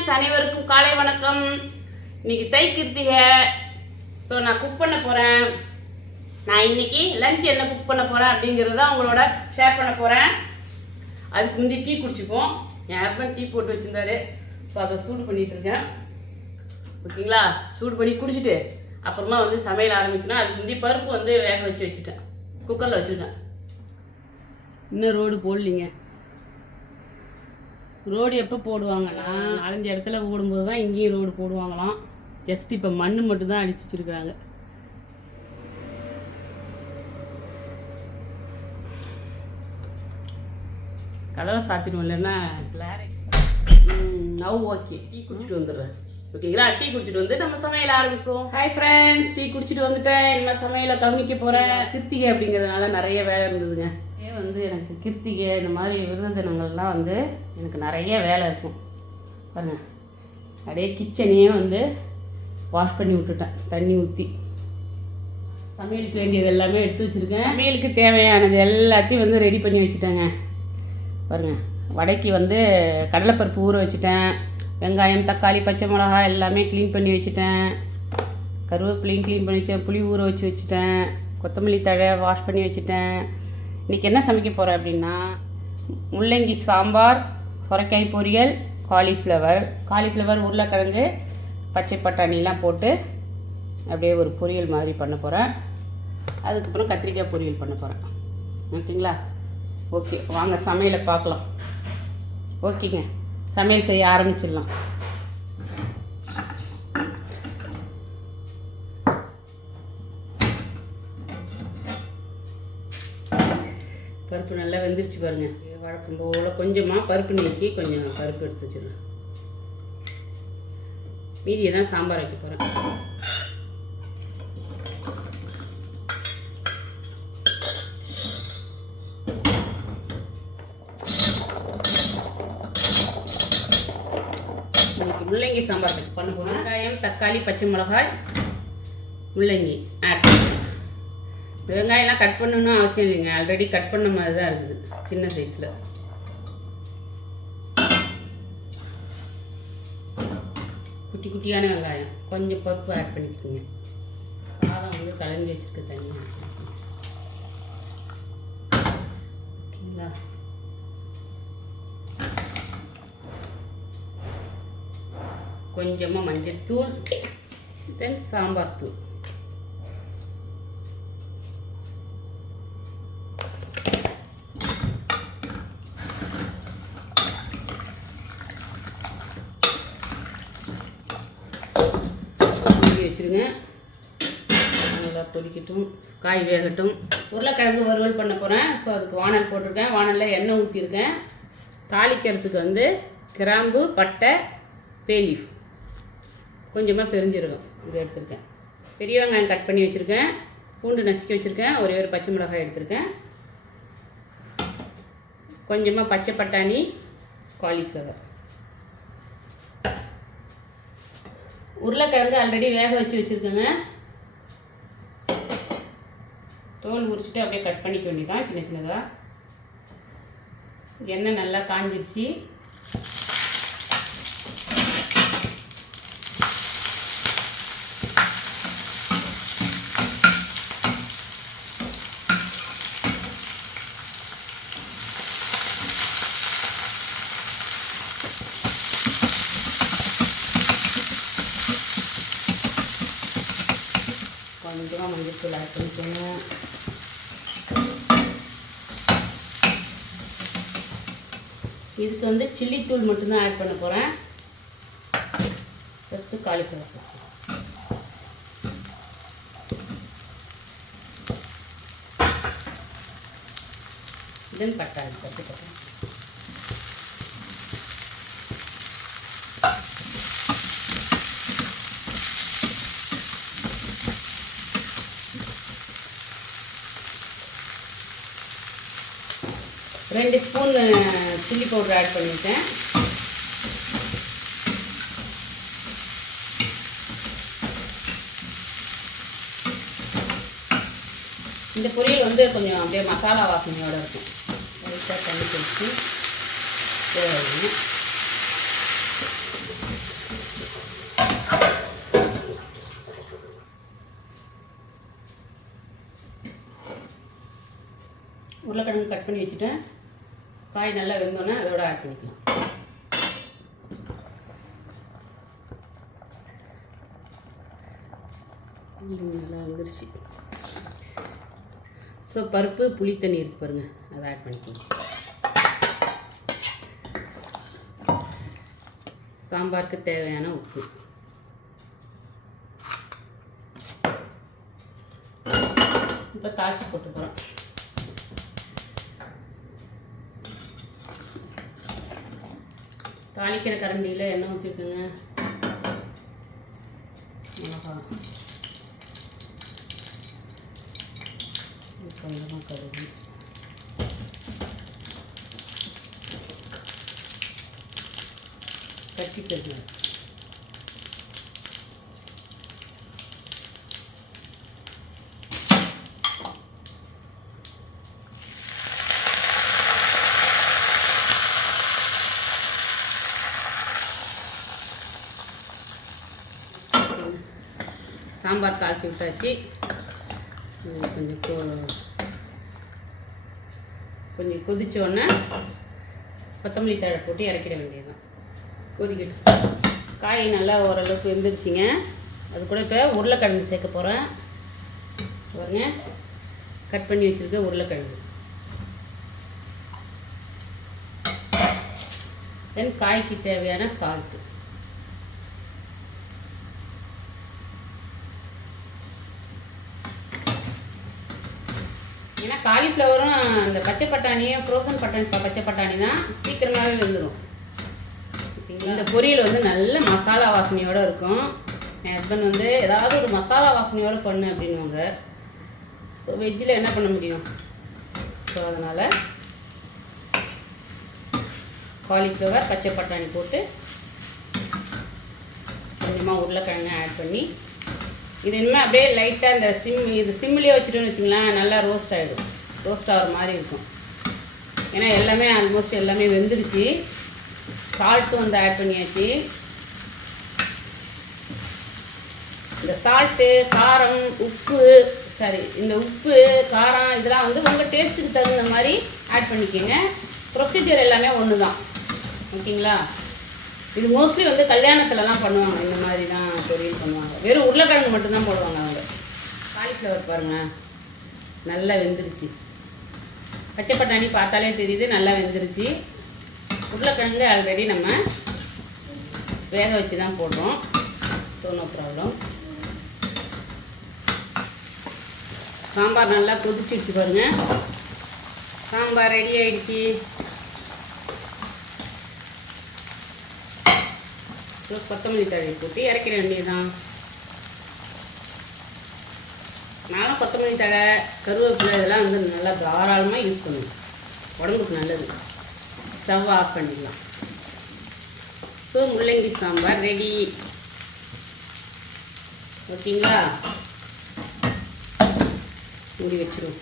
Friends அனைவருக்கும் காலை வணக்கம். இன்னைக்கு தை கிருத்திகை. ஸோ நான் குக் பண்ண போகிறேன் நான் இன்னைக்கு லஞ்ச் என்ன குக் பண்ண போகிறேன் அப்படிங்கிறத உங்களோட ஷேர் பண்ண போகிறேன் அதுக்கு முந்தி டீ குடிச்சுப்போம் என் ஹஸ்பண்ட் டீ போட்டு வச்சுருந்தாரு. ஸோ அதை சூடு பண்ணிகிட்டு இருக்கேன். ஓகேங்களா? சூடு பண்ணி குடிச்சிட்டு அப்புறமா வந்து சமையல் ஆரம்பிக்கணும். அதுக்கு முந்தி பருப்பு வந்து வேக வச்சு வச்சுட்டேன். குக்கரில் வச்சுருக்கேன். இன்னும் ரோடு போடலிங்க. ரோடு எப்போ போடுவாங்கன்னா நாலஞ்சு இடத்துல ஓடும்போது தான் இங்கேயும் ரோடு போடுவாங்களாம். ஜஸ்ட் இப்போ மண் மட்டும் தான் அடிச்சு வச்சுருக்குறாங்க. கதவை சாத்திடுவோம் இல்லைன்னா நவ் ஓகே டீ குடிச்சிட்டு வந்துடுறேன். ஓகேங்களா? டீ குடிச்சிட்டு வந்து நம்ம சமையல் ஆரம்பிப்போம். ஹாய் ஃப்ரெண்ட்ஸ் டீ குடிச்சிட்டு வந்துட்டேன். என்ன சமையலை கவனிக்க போகிறேன் கிருத்திகை அப்படிங்கிறதுனால நிறைய வேலை இருந்ததுங்க. வந்து எனக்கு கிருத்திகை இந்த மாதிரி விருது தினங்கள்லாம் வந்து எனக்கு நிறைய வேலை இருக்கும். பாருங்க. அப்படியே கிச்சனையே வந்து வாஷ் பண்ணி விட்டுட்டேன். தண்ணி ஊற்றி சமையலுக்கு வேண்டியது எல்லாமே எடுத்து வச்சுருக்கேன். சமையலுக்கு தேவையானது எல்லாத்தையும் வந்து ரெடி பண்ணி வச்சுட்டேங்க. பாருங்கள் வடைக்கு வந்து கடலைப்பருப்பு ஊற வச்சுட்டேன். வெங்காயம் தக்காளி பச்சை மிளகாய் எல்லாமே க்ளீன் பண்ணி வச்சுட்டேன். கருவேப்பிலையும் க்ளீன் பண்ணி வச்சேன் புளி ஊற வச்சு வச்சுட்டேன். கொத்தமல்லி தழை வாஷ் பண்ணி வச்சுட்டேன். இன்றைக்கி என்ன சமைக்க போகிறேன் அப்படின்னா முள்ளங்கி சாம்பார் சுரைக்காய் பொரியல் காலிஃப்ளவர் காலிஃப்ளவர் உருளைக்கிழங்கு பச்சை பட்டாணிலாம் போட்டு அப்படியே ஒரு பொரியல் மாதிரி பண்ண போகிறேன் அதுக்கப்புறம் கத்திரிக்காய் பொரியல் பண்ண போகிறேன் ஓகேங்களா? ஓகே வாங்க சமையலை பார்க்கலாம். ஓகேங்க. சமையல் செய்ய ஆரம்பிச்சிடலாம் பருப்பு நல்லா வெந்துருச்சு பாருங்க. வழக்கம் போல் கொஞ்சமாக பருப்பு நீக்கி கொஞ்சம் பருப்பு எடுத்து வச்சிடுறேன் மீதியை தான் சாம்பார் வைக்க போகிறேன் முள்ளங்கி சாம்பார் பண்ண போகிறேன் வெங்காயம் தக்காளி பச்சை மிளகாய். முள்ளங்கி ஆட். வெங்காயம்லாம் கட் பண்ணணும்னு அவசியம் இல்லைங்க. ஆல்ரெடி கட் பண்ண மாதிரி தான் இருக்குது. சின்ன சைஸில் குட்டி குட்டியான வெங்காயம். கொஞ்சம் பருப்பு ஆட் பண்ணிக்கோங்க. சாதம் வந்து கலஞ்சி வச்சுருக்க தண்ணி. ஓகேங்களா? கொஞ்சமாக மஞ்சள் தூள் தென் சாம்பார் தூள் மூடி வச்சுருங்க நல்லா கொதிக்கட்டும். காய் வேகட்டும். உருளைக்கிழங்கு வறுவல் பண்ண போகிறேன் ஸோ அதுக்கு வானல் போட்டிருக்கேன். வானலில் எண்ணெய் ஊற்றிருக்கேன் தாளிக்கிறதுக்கு வந்து கிராம்பு பட்டை பேலீஃப் கொஞ்சமாக பெரிஞ்சிருக்கும் இது எடுத்திருக்கேன். பெரிய வெங்காயம் கட் பண்ணி வச்சுருக்கேன். பூண்டு நசுக்கி வச்சுருக்கேன். ஒரே ஒரு பச்சை மிளகாய் எடுத்திருக்கேன். கொஞ்சமாக பச்சை பட்டாணி காலிஃப்ளவர் உருளைக்கிழங்கு ஆல்ரெடி வேக வச்சு வச்சுருக்கோங்க. தோல் உரிச்சிட்டு அப்படியே கட் பண்ணிக்க வேண்டியதான் சின்ன சின்னதாக எண்ணெய் நல்லா காஞ்சிருச்சு கொஞ்சமாக மஞ்சள் ஆட் பண்ணிக்கோங்க இதுக்கு வந்து சில்லி தூள் மட்டும்தான் ஆட் பண்ண போகிறேன் ஃபஸ்ட்டு காலிஃப்ளவர் தென் பட்டாணி பச்சை பட்டாணி ரெண்டு ஸ்பூன் சில்லி பவுடர் ஆட் பண்ணிட்டேன். இந்த பொரியல் வந்து கொஞ்சம் அப்படியே மசாலா வாசனையோடு இருக்கும். லைட்டாக தண்ணி கொடுத்து உருளைக்கிழங்கு கட் பண்ணி வச்சுட்டேன். காய் நல்லா வெந்தோன்னே அதோட ஆட் பண்ணிக்கலாம். நல்லா வந்துருச்சு. ஸோ பருப்பு புளி தண்ணி இருக்கு பாருங்க. அதை ஆட் பண்ணிக்கோங்க சாம்பாருக்கு தேவையான உப்பு. இப்போ தாளிச்சு போட்டு போகிறோம் தாளிக்கிற கரண்டியில் எண்ணெய் ஊற்றிருக்கேங்க மிளகா. கொஞ்சமாக கருது கட்டி கட்டி சாம்பார் தாளிச்சு விட்டாச்சு. கொஞ்சம் கொ கொஞ்சம் கொதிச்ச கொத்தமல்லி தழை போட்டு இறக்கிட வேண்டியதுதான். கொதிக்கட்டும். காய் நல்லா ஓரளவுக்கு வெந்துருச்சுங்க. அது கூட இப்போ உருளைக்கிழங்கு சேர்க்க போகிறேன் பாருங்க. கட் பண்ணி வச்சுருக்க உருளைக்கிழங்கு. தென் காய்க்கு தேவையான சால்ட்டு ஏன்னா காலிஃப்ளவரும் அந்த பச்சை பட்டாணியும் ஃப்ரோசன் பட்டாணி பச்சை பட்டாணி தான் சீக்கிரமாகவே வெந்துடும் இந்த பொரியல் வந்து நல்ல மசாலா வாசனையோடு இருக்கும். என் ஹஸ்பண்ட் வந்து ஏதாவது ஒரு மசாலா வாசனையோடு பண்ணு அப்படின்னுவாங்க. ஸோ வெஜ்ஜில் என்ன பண்ண முடியும்? ஸோ அதனால் காலிஃப்ளவர் பச்சை பட்டாணி போட்டு கொஞ்சமாக உருளைக்கிழங்கு ஆட் பண்ணி இது இனிமேல் அப்படியே லைட்டாக இந்த சிம் இது சிம்லேயே வச்சுட்டோன்னு வச்சிங்களேன் நல்லா ரோஸ்ட் ஆகிடும் ரோஸ்ட் ஆகிற மாதிரி இருக்கும். ஏன்னா எல்லாமே ஆல்மோஸ்ட் எல்லாமே வெந்துடுச்சு. சால்ட்டும் வந்து ஆட் பண்ணியாச்சு. இந்த சால்ட்டு காரம் உப்பு சாரி இந்த உப்பு காரம் இதெல்லாம் வந்து உங்கள் டேஸ்ட்டுக்கு தகுந்த மாதிரி ஆட் பண்ணிக்கோங்க. ப்ரொசீஜர் எல்லாமே ஒன்று தான் ஓகேங்களா இது மோஸ்ட்லி வந்து கல்யாணத்துலலாம் பண்ணுவாங்க. இந்த மாதிரி தான் பொரியல் பண்ணுவாங்க. வெறும் உருளைக்கிழங்கு மட்டும்தான் போடுவாங்க அவங்க. காலிஃப்ளவர் பாருங்கள் நல்லா வெந்துருச்சு. பச்சை பட்டாணி பார்த்தாலே தெரியுது நல்லா வெந்துருச்சு. உருளைக்கிழங்கு ஆல்ரெடி நம்ம வேக வச்சு தான் போடுறோம். ஸோ நோ ப்ராப்ளம் சாம்பார் நல்லா கொதிச்சிடுச்சு பாருங்க. சாம்பார் ரெடி ஆகிடுச்சு ஸோ கொத்தமல்லி தழை போட்டு இறக்கிற வேண்டியதுதான். நானும் கொத்தமல்லி தழை கருவேப்பிலை இதெல்லாம் வந்து நல்லா தாராளமாக யூஸ் பண்ணுவேன். உடம்புக்கு நல்லது. ஸ்டவ் ஆஃப் பண்ணிடலாம் ஸோ முள்ளங்கி சாம்பார் ரெடி ஓகேங்களா? மூடி வச்சிருவோம்.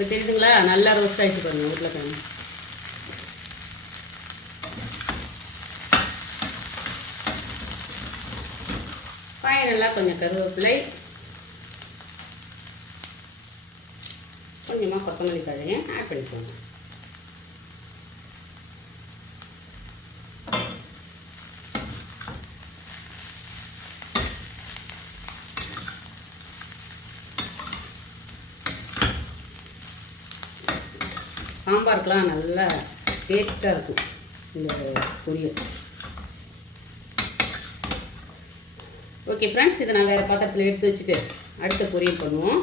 இப்போ தெரியுதுங்களா? நல்லா ரோஸ்ட் ஆகிட்டு பாருங்க உருளைக்கிழங்கு. ஃபைனலாக கொஞ்சம் கருவேப்பிலை கொஞ்சமாக கொத்தமல்லி தழையை ஆட் பண்ணிக்கோங்க. சாம்பாருக்கெலாம் நல்லா டேஸ்ட்டாக இருக்கும் இந்த பொரியல். ஓகே ஃப்ரெண்ட்ஸ் இதை நான் வேறு பாத்திரத்தில் எடுத்து வச்சுட்டு அடுத்த பொரியல் பண்ணுவோம்.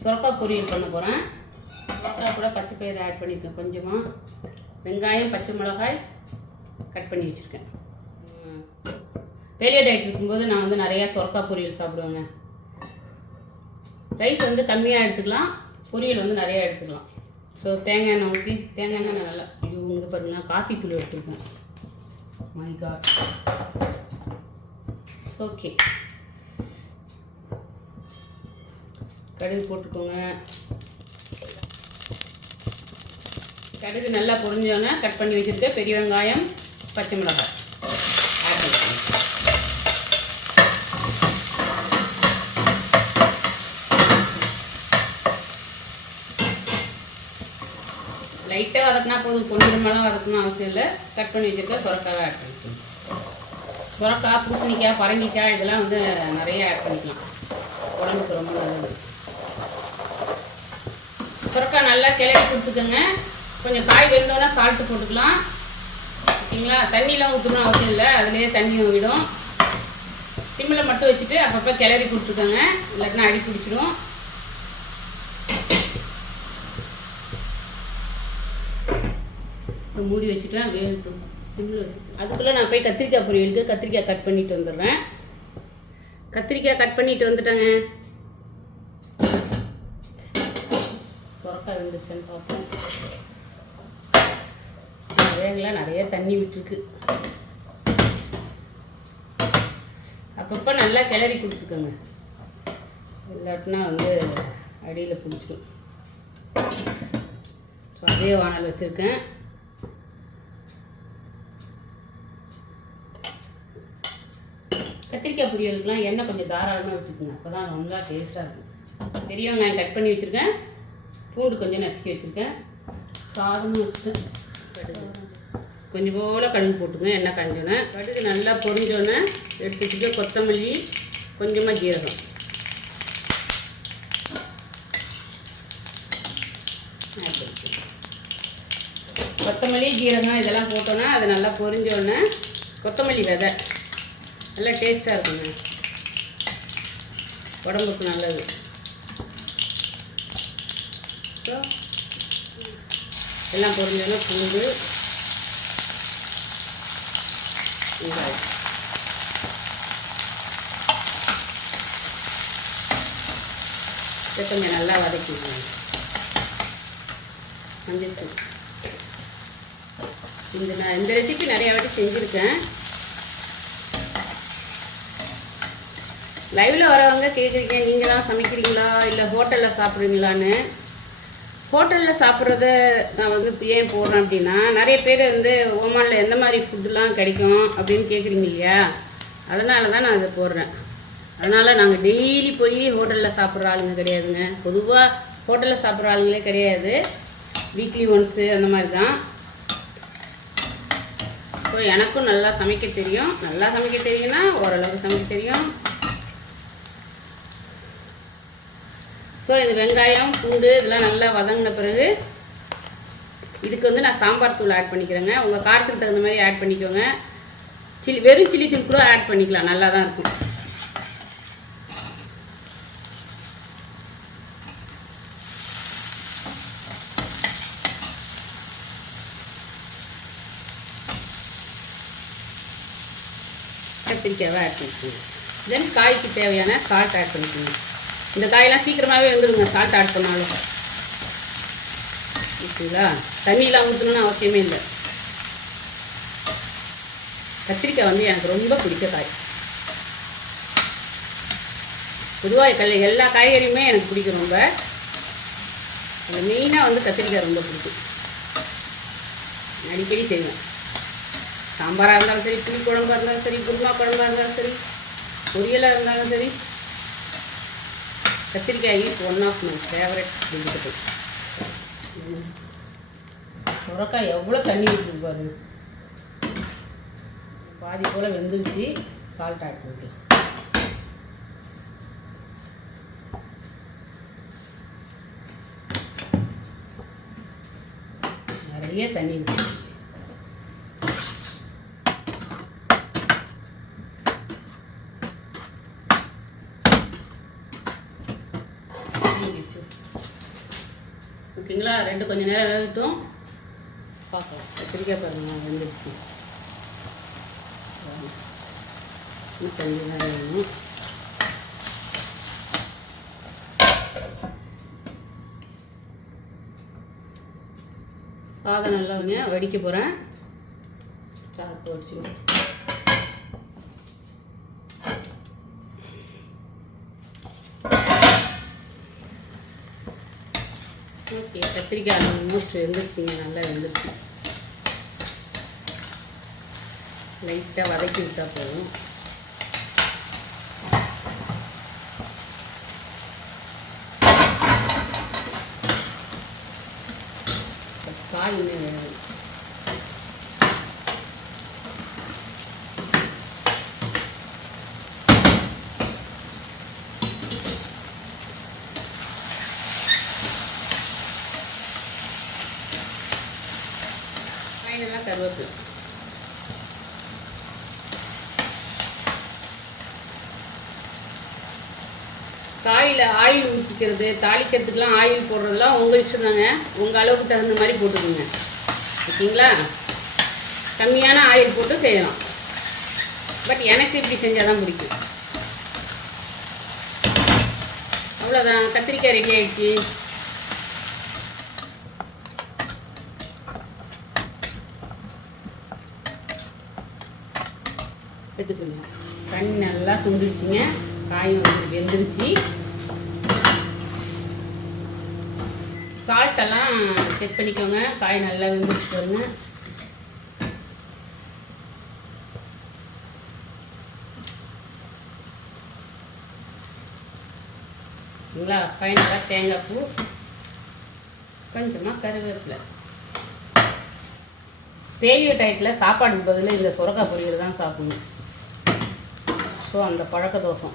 சுரக்காய் பொரியல் பண்ண போகிறேன் சுரக்காய் கூட பச்சை பயிறு ஆட் பண்ணியிருக்கேன் கொஞ்சமாக வெங்காயம் பச்சை மிளகாய் கட் பண்ணி வச்சுருக்கேன். வேலையை டயட் இருக்கும்போது நான் வந்து நிறையா சுரக்காய் பொரியல் சாப்பிடுவேங்க. ரைஸ் வந்து கம்மியாக எடுத்துக்கலாம். பொரியல் வந்து நிறையா எடுத்துக்கலாம். ஸோ தேங்காய் எண்ணெய் ஊற்றி தேங்காய் எண்ணெய் நல்லா ஐயோ இங்கே பாருங்க காஃபி தூள் எடுத்துருக்கேன். மை காட் ஓகே கடுகு போட்டுக்கோங்க. கடுகு நல்லா பொரிஞ்சோங்க கட் பண்ணி வச்சுருக்க பெரிய வெங்காயம் பச்சை மிளகாய் ஆட் பண்ணிக்கோங்க லைட்டாக வதக்கினா போதும். பொன்னிறமெல்லாம் வதக்கணும் அவசியம் இல்லை. கட் பண்ணி வச்சுருக்க சுரக்காவை ஆட் பண்ணிக்கலாம். சுரக்காய் பூசணிக்காய் பரங்கிக்காய் இதெல்லாம் வந்து நிறைய ஆட் பண்ணிக்கலாம். உடம்புக்கு ரொம்ப நல்லது. சுரக்காய் நல்லா கிளறி கொடுத்துக்கோங்க. கொஞ்சம் காய் வெந்தோன்னா சால்ட்டு போட்டுக்கலாம். ஓகேங்களா? தண்ணியெலாம் ஊற்றணும் அவசியம் இல்லை. அதுலேயே தண்ணி விடும் சிம்மில் மட்டும் வச்சுட்டு அப்பப்போ கிளறி கொடுத்துக்கோங்க. இல்லாட்டினா அடி பிடிச்சிடும் மூடி வச்சுட்டேன் வேறு சிம்மில் அதுக்குள்ளே நான் போய் கத்திரிக்காய் பொரியலுக்கு கத்திரிக்காய் கட் பண்ணிட்டு வந்துடுறேன். கத்திரிக்காய் கட் பண்ணிட்டு வந்துட்டேங்க. சுரக்காய் வந்துருச்சுன்னு பார்ப்போம். வேகலாம் நிறைய தண்ணி விட்டுருக்கு. அப்பப்போ நல்லா கிளறி கொடுத்துக்கோங்க. இல்லாட்டினா வந்து அடியில் பிடிச்சிடும். ஸோ அதே வானல் வச்சுருக்கேன். கத்திரிக்காய் பொரியலுக்குலாம் எண்ணெய் கொஞ்சம் தாராளமாக விட்டுக்குங்க அப்போ தான் நல்லா டேஸ்ட்டாக இருக்கும். பெரிய வெங்காயம் கட் பண்ணி வச்சுருக்கேன். பூண்டு கொஞ்சம் நசுக்கி வச்சுருக்கேன். சாதமும் வச்சுட்டேன் கடுகு கொஞ்சம் போல் கடுகு போட்டுங்க எண்ணெய் காஞ்சோன்னே கடுகு நல்லா பொரிஞ்சோன்னே எடுத்து வச்சுட்டு கொத்தமல்லி கொஞ்சமாக ஜீரகம். கொத்தமல்லி ஜீரகம் இதெல்லாம் போட்டோன்னா அது நல்லா பொரிஞ்சோடனே கொத்தமல்லி விதை. நல்லா டேஸ்ட்டாக இருக்குங்க. உடம்புக்கு நல்லது. ஸோ எல்லாம் பொரிஞ்சோன்னா பூண்டு வெங்காயம் இதை கொஞ்சம் நல்லா வதக்கிக்கோங்க. மஞ்சள் இந்த நான் இந்த ரெசிபி நிறையா வாட்டி செஞ்சுருக்கேன். லைவில் வரவங்க கேட்குறீங்க நீங்கள் தான் சமைக்கிறீங்களா? இல்லை ஹோட்டலில் சாப்பிட்றீங்களான்னு? ஹோட்டலில் சாப்பிட்றத நான் வந்து ஏன் போடுறேன் அப்படின்னா நிறைய பேர் வந்து ஓமானில் எந்த மாதிரி ஃபுட்டுலாம் கிடைக்கும் அப்படின்னு கேட்குறீங்க இல்லையா? அதனால தான் நான் அதை போடுறேன். அதனால் நாங்கள் டெய்லி போய் ஹோட்டலில் சாப்பிட்ற ஆளுங்க கிடையாதுங்க. பொதுவாக ஹோட்டலில் சாப்பிட்ற ஆளுங்களே கிடையாது. வீக்லி ஒன்ஸு அந்த மாதிரி தான் ஸோ எனக்கும் நல்லா சமைக்க தெரியும். நல்லா சமைக்க தெரியும்னா ஓரளவுக்கு சமைக்க தெரியும். ஸோ இது வெங்காயம் பூண்டு இதெல்லாம் நல்லா வதங்கின பிறகு இதுக்கு வந்து நான் சாம்பார் தூள் ஆட் பண்ணிக்கிறேங்க. உங்கள் காரத்துக்கு தகுந்த மாதிரி ஆட் பண்ணிக்கோங்க. சில்லி வெறும் சில்லி தூள் கூட ஆட் பண்ணிக்கலாம். நல்லா தான் இருக்கும். கத்திரிக்காவை ஆட் பண்ணிக்கோங்க. தென் காய்க்கு தேவையான சால்ட் ஆட் பண்ணிக்கோங்க. இந்த காயெல்லாம் சீக்கிரமாகவே வந்துடுங்க. சால்ட் ஆட் பண்ணாலும். ஓகேங்களா தண்ணியெலாம் ஊற்றணும்னு அவசியமே இல்லை. கத்திரிக்காய் வந்து எனக்கு ரொம்ப பிடிச்ச காய். பொதுவாக எல்லா காய்கறியுமே எனக்கு பிடிக்கும் ரொம்ப. அது மெயினாக வந்து கத்திரிக்காய் ரொம்ப பிடிக்கும். அடிக்கடி செய்வேன். சாம்பாராக இருந்தாலும் சரி புளி குழம்பாக இருந்தாலும் சரி குருமா குழம்பா இருந்தாலும் சரி பொரியலாக இருந்தாலும் சரி கத்திரிக்காய் is one of my favourite vegetable சுரக்காய் எவ்வளோ தண்ணி ஊற்றுது பாருங்க பாதி போல் வெந்துருச்சு சால்ட் ஆட் பண்ணிக்கலாம் நிறைய தண்ணி ஊற்றி ஓகேங்களா ரெண்டு கொஞ்சம் நேரம் வேகட்டும். பார்க்கலாம். கத்திரிக்காய் பாருங்க வெந்துருச்சு. கொஞ்சம் நேரம் வேணும். சாதம் நல்லா வடிக்க போகிறேன் சாதத்தை வடிச்சுக்கணும் ஓகே கத்திரிக்காய் ஆல்மோஸ்ட் வெந்துருச்சுங்க நல்லா வெந்துருச்சு. லைட்டாக வதக்கி விட்டால் போதும். காய் ஃபைனலாக கருவேப்பிலை. காயில் ஆயில் ஊற்றிக்கிறது தாளிக்கிறதுக்கெலாம் ஆயில் போடுறதுலாம் உங்கள் இஷ்டம் தாங்க உங்கள் அளவுக்கு தகுந்த மாதிரி போட்டுக்கோங்க. ஓகேங்களா? கம்மியான ஆயில் போட்டு செய்யலாம். பட் எனக்கு இப்படி செஞ்சால் தான் பிடிக்கும். அவ்வளோதான் கத்திரிக்காய் ரெடி ஆகிடுச்சு எடுத்து சொல்லுங்கள் தண்ணி நல்லா சுண்டிடுச்சுங்க காயும் வந்து வெந்துருச்சு. சால்ட்டெல்லாம் செக் பண்ணிக்கோங்க. காய் நல்லா வெந்துருச்சு பாருங்க. சரிங்களா நல்லா தேங்காய் பூ. கொஞ்சமாக கருவேப்பிலை. பேலியோ டயத்தில் சாப்பாடுக்கு பதில் இந்த சுரக்காய் பொரியல் தான் சாப்பிடணும். ஸோ அந்த பழக்க தோசம்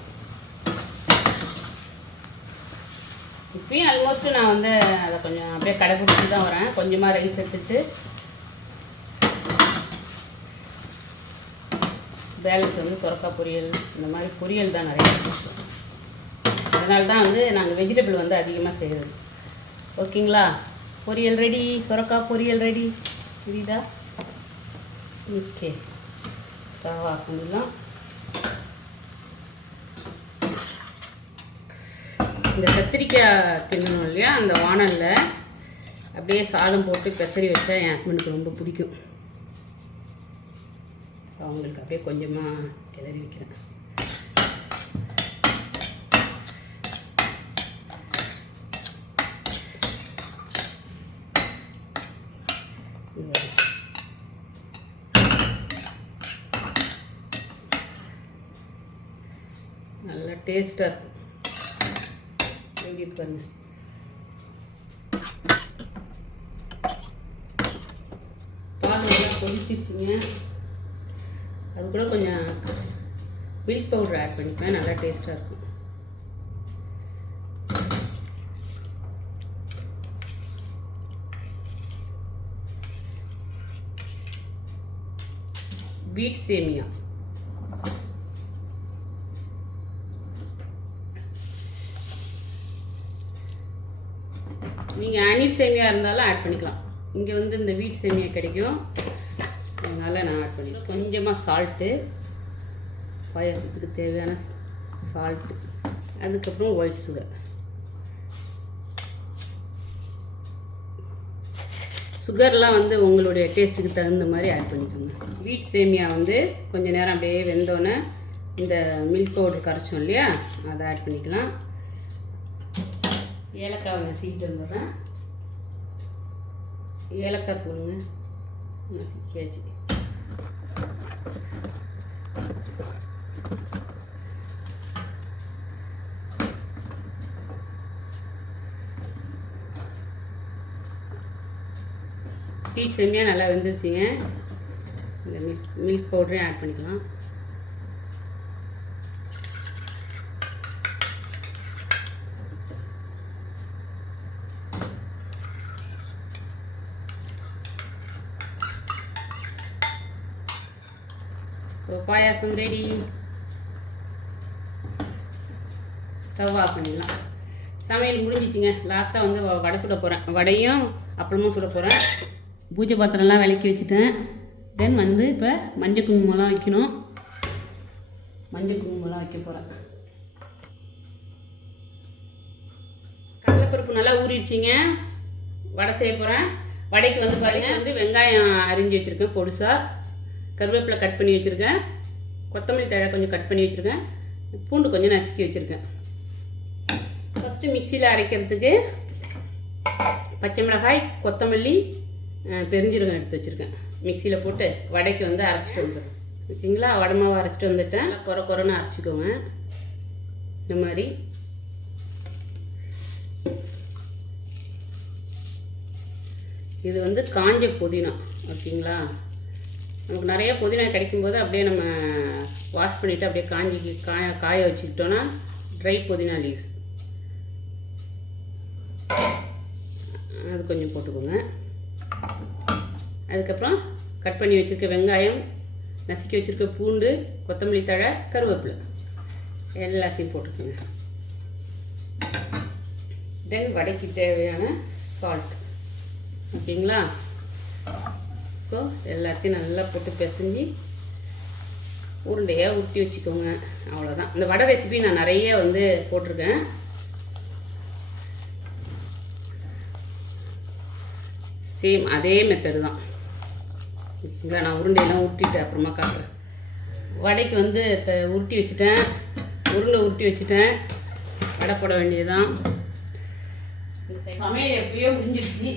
இப்பயும் ஆல்மோஸ்ட் நான் வந்து அதை கொஞ்சம் அப்படியே கடைப்பிடிச்சி தான் வரேன். கொஞ்சமாக ரைஸ் எடுத்துட்டு பேலன்ஸ் வந்து சுரக்காய் பொரியல் இந்த மாதிரி பொரியல் தான் நிறைய அதனால தான் வந்து நாங்கள் வெஜிடபிள் வந்து அதிகமாக செய்கிறது ஓகேங்களா? பொரியல் ரெடி சுரக்காய் பொரியல் ரெடி புரியுதா? ஓகே ஸ்டவ் ஆஃப் பண்ணிடலாம். இந்த கத்திரிக்காய் தின்னணும் இல்லையா? அந்த வானலில் அப்படியே சாதம் போட்டு பெசரி வச்சா என் ஹஸ்பண்டுக்கு ரொம்ப பிடிக்கும். அவங்களுக்கு அப்படியே கொஞ்சமாக கிளறி வைக்கிறேன். நல்லா டேஸ்ட்டாக இருக்கும் எப்படி பாருங்க பால் நல்லா கொதிச்சிருச்சுங்க. அது கூட கொஞ்சம் மில்க் பவுடர் ஆட் பண்ணிப்பேன் நல்லா டேஸ்ட்டாக இருக்கும். பீட் சேமியா. நீங்கள் அணில் சேமியா இருந்தாலும் ஆட் பண்ணிக்கலாம். இங்கே வந்து இந்த வீட் சேமியா கிடைக்கும். அதனால் நான் ஆட் பண்ணிக்கலாம் கொஞ்சமாக சால்ட்டு பாயசத்துக்கு தேவையான சால்ட்டு அதுக்கப்புறம் ஒயிட் சுகர் சுகர்லாம் வந்து உங்களுடைய டேஸ்ட்டுக்கு தகுந்த மாதிரி ஆட் பண்ணிக்கோங்க. வீட் சேமியா வந்து கொஞ்ச நேரம் அப்படியே வெந்தோன்னே இந்த மில்க் பவுடர் கரைச்சோம் இல்லையா? அதை ஆட் பண்ணிக்கலாம். ஏலக்காவை நசுக்கிட்டு வந்துடுறேன். ஏலக்காய் தூளுங்க நசுக்கியாச்சு ஸ்வீட் செம்மியாக நல்லா வெந்துருச்சுங்க. இந்த மில்க் மில்க் பவுடரையும் ஆட் பண்ணிக்கலாம். So payasam ready stove off பண்ணிடலாம். சமையல் முடிஞ்சிச்சுங்க. லாஸ்ட்டாக வந்து வ- வடை சுட போகிறேன் வடையும் அப்புறமும் சுட போகிறேன் பூஜை பாத்திரம்லாம் விளக்கி வச்சுட்டேன். தென் வந்து இப்போ மஞ்சள் குங்குமம்லாம் வைக்கணும். மஞ்சள் குங்குமம்லாம் வைக்க போகிறேன் கடலைப்பருப்பு நல்லா ஊறிடுச்சிங்க. வடை செய்ய போகிறேன் வடைக்கு வந்து பாருங்கள் வந்து வெங்காயம் அரிஞ்சு வச்சுருக்கேன் பொடுசாக கருவேப்பிலை கட் பண்ணி வச்சுருக்கேன். கொத்தமல்லி தழை கொஞ்சம் கட் பண்ணி வச்சுருக்கேன். பூண்டு கொஞ்சம் நசுக்கி வச்சுருக்கேன். ஃபஸ்ட்டு மிக்சியில் அரைக்கிறதுக்கு பச்சை மிளகாய் கொத்தமல்லி அஹ், பெருஞ்சீரகம் எடுத்து வச்சுருக்கேன். மிக்சியில் போட்டு வடைக்கு வந்து அரைச்சிட்டு வந்துடுறேன். ஓகேங்களா? வடை அரைச்சிட்டு வந்துட்டேன். நல்லா குறை குறைன்னு அரைச்சிக்கோங்க. இந்த மாதிரி. இது வந்து காஞ்ச புதினா. ஓகேங்களா? நமக்கு நிறைய புதினா கிடைக்கும்போது அப்படியே நம்ம வாஷ் பண்ணிவிட்டு அப்படியே காஞ்சி காய காய வச்சுக்கிட்டோன்னா ட்ரை புதினா லீவ்ஸ் அது கொஞ்சம் போட்டுக்கோங்க. அதுக்கப்புறம் கட் பண்ணி வச்சுருக்க வெங்காயம் நசுக்கி வச்சுருக்க பூண்டு கொத்தமல்லி தழை கருவேப்பிலை. எல்லாத்தையும் போட்டுக்கோங்க. தென் வடைக்கு தேவையான சால்ட் ஓகேங்களா? ஸோ எல்லாத்தையும் நல்லா போட்டு பிசைஞ்சு உருண்டையாக உருட்டி வச்சுக்கோங்க. அவ்வளோதான் இந்த வடை ரெசிபி நான் நிறைய வந்து போட்டிருக்கேன். சேம் அதே மெத்தடு தான். இல்லை நான் உருண்டையெல்லாம் உருட்டிட்டு அப்புறமா காட்டுறேன். வடைக்கு வந்து த உருட்டி வச்சுட்டேன். உருண்டை உருட்டி வச்சுட்டேன். வடை போட வேண்டியதுதான். சமையல் எப்பயோ முடிஞ்சிடுச்சு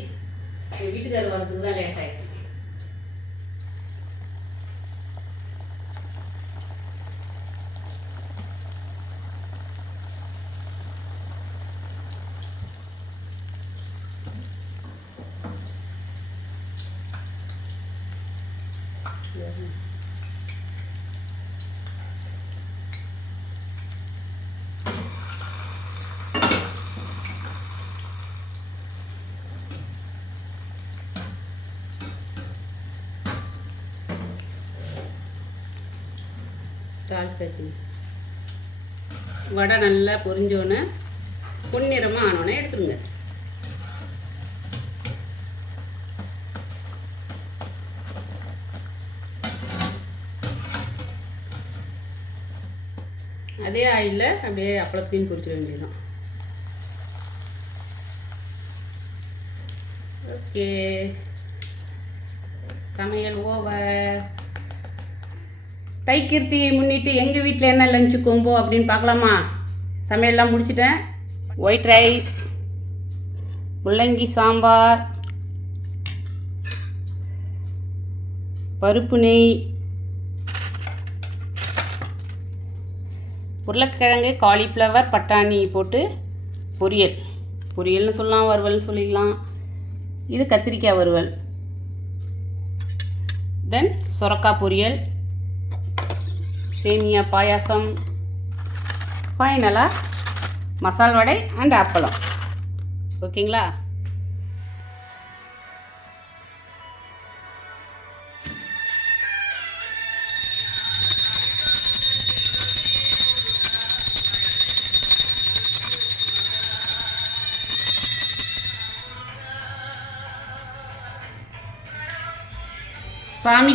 எங்கள் வீட்டுக்காரர் வரதுக்கு தான் லேட் ஆயிடுச்சு தாளிச்சாச்சு வடை நல்லா பொரிஞ்சோன்னே பொன்னிறமாக ஆனோடனே எடுத்துருங்க அதே ஆயிலில் அப்படியே அப்பளத்தையும் பொறிச்சிட வேண்டியதுதான். ஓகே சமையல் ஓவர் தைக்கிருத்தியை முன்னிட்டு எங்கள் வீட்டில் என்ன லஞ்சு கோம்போ அப்படின்னு பார்க்கலாமா? சமையல்லாம் முடிச்சிட்டேன். ஒயிட் ரைஸ் முள்ளங்கி சாம்பார் பருப்பு நெய் உருளைக்கிழங்கு காலிஃப்ளவர் பட்டாணி போட்டு பொரியல். பொரியல்னு சொல்லலாம் வறுவல்னு சொல்லிடலாம். இது கத்திரிக்காய் வறுவல். தென் சுரக்காய் பொரியல். சேமியா பாயாசம். ஃபைனலாக மசால் வடை அண்ட் அப்பளம். ஓகேங்களா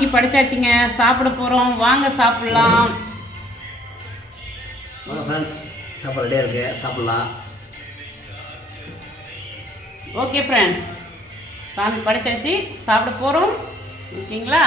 சாமிக்கு படைச்சாச்சுங்க சாப்பிட போகிறோம் வாங்க சாப்பிட்லாம். வாங்க ஃப்ரெண்ட்ஸ் சாப்பாடு ரெடியாக இருக்கு. சாப்பிட்லாம். ஓகே ஃப்ரெண்ட்ஸ் சாமி படைச்சாச்சு சாப்பிட போகிறோம் ஓகேங்களா?